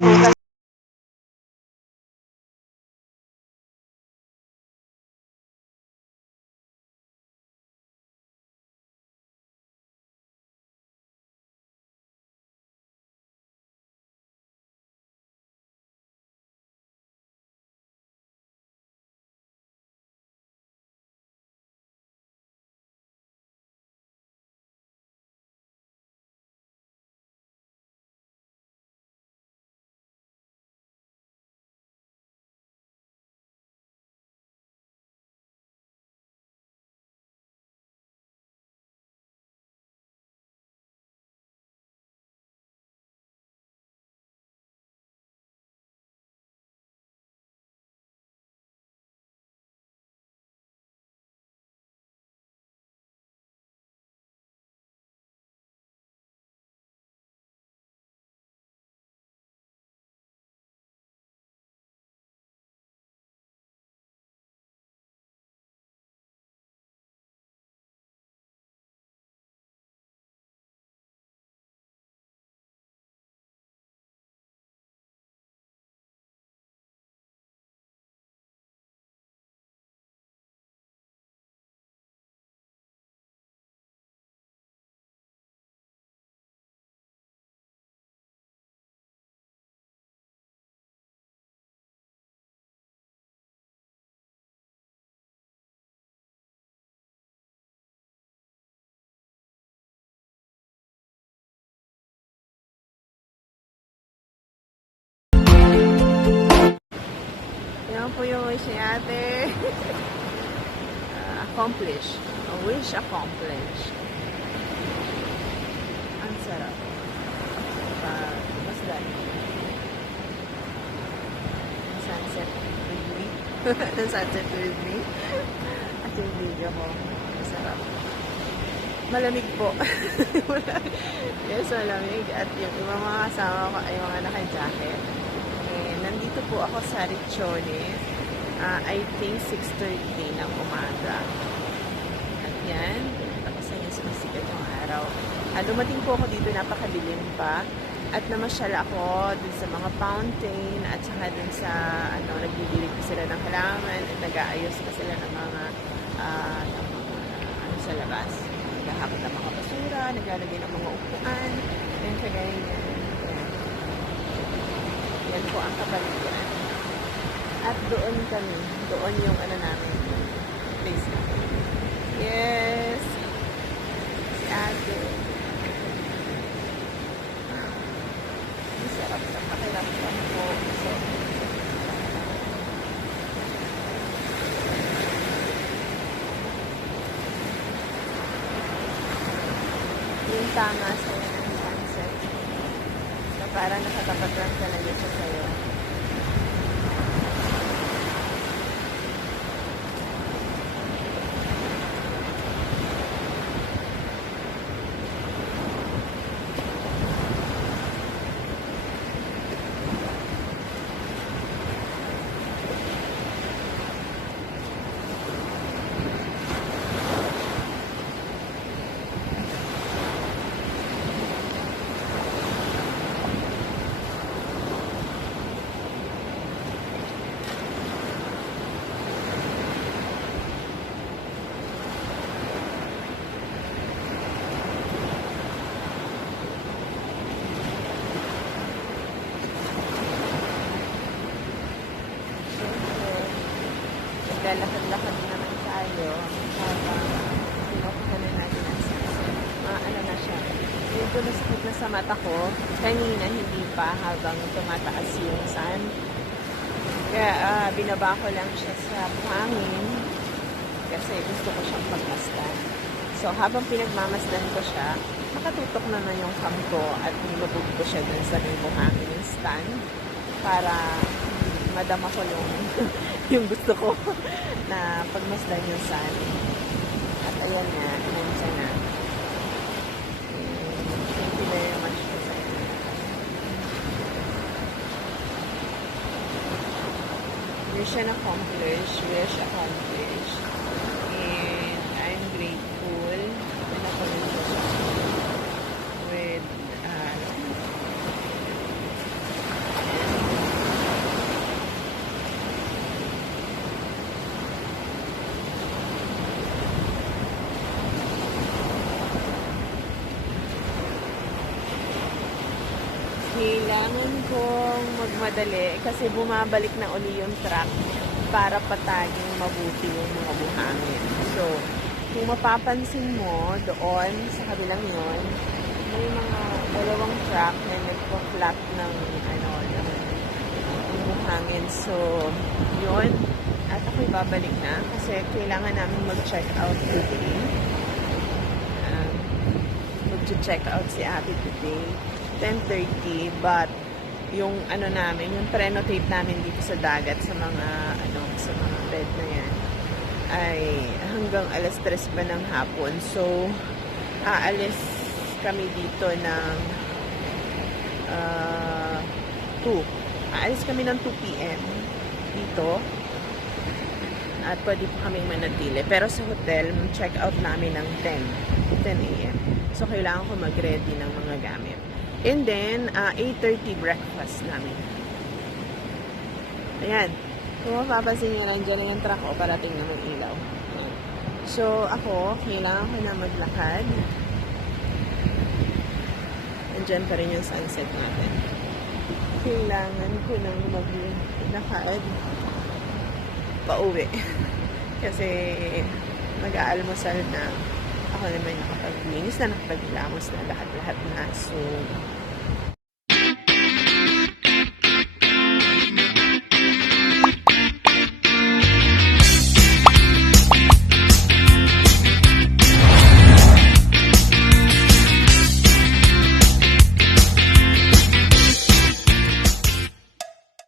Bukas yan po yung wish ni ate. Accomplish. A wish accomplished. Ang sarap. Masdan. Sunset with me. Sunset with me. At yung video ko. Masarap. Malamig po. Yes, malamig. At yung ibang mga kasama ko ay mga naka-jacket. Nandito po ako sa Richones. I think 6:30 ng umaga. At yan, tapos na yung sumisikat yung araw. Dumating po ako dito, napakadilim pa. At namasyal ako dun sa mga fountain at saka dun sa, nagdidilig pa sila ng halaman at nag-aayos pa sila ng mga, sa labas. Naghahakot ng mga basura, naglalagay ng mga upuan, and kagaya yan. Yan po ang kapaligiran. At doon kami. Doon yung namin. Place namin. Yes! Si ate. Ang sarap sa pakiramdam po. Yung tama sa'yo ng sunset. Na parang nakatapat lang talaga sa sa'yo. Lalakad-lakad naman tayo habang pinukuha na natin ang sunset. Na siya. Medyo masakit na sa mata ko. Kanina hindi pa habang tumataas yung sun. Kaya binaba ko lang siya sa buhangin kasi gusto ko siyang pagmasdan. So habang pinagmamasdan ko siya, makatutok naman yung cam ko at nilubog ko siya dun sa may buhangin yung stand para madama ko yung yung gusto ko na pagmasdan yung sun. At ayan na, nandiyan na. Thank you very much po sa inyo. Mission accomplished, wish accomplished. And I'm grateful na nakunin ko siya with kailangan kong magmadali kasi bumabalik na uli yung truck para pataging mabuti yung mga buhangin. So, kung mapapansin mo doon sa kabilang yon, may mga dalawang truck na nagpa-flat ng ng buhangin. So, yun. At ako'y babalik na kasi kailangan namin mag-check out today. Mag-check out si Ate today 10:30, but yung namin, yung prenotate namin dito sa dagat sa mga sa mga bed na yan ay hanggang alas 3 pa ng hapon. So aalis kami dito ng 2. Aalis kami ng 2 p.m. dito at pwede po kaming manatili. Pero sa hotel, check out namin ng 10 a.m. So, kailangan ko mag-ready ng mga gamit. And then, 8:30 breakfast namin. Ayan. Kung mapapansin nyo, nandiyan na yung truck ko, parating na may ilaw. Ayan. So, ako, kailangan ko na maglakad. Nandiyan pa rin yung sunset natin. Kailangan ko nang maglakad pauwi. Kasi mag-aalmusal na. Ako naman nakapaglinis na, nakapaglamos na lahat-lahat na. So,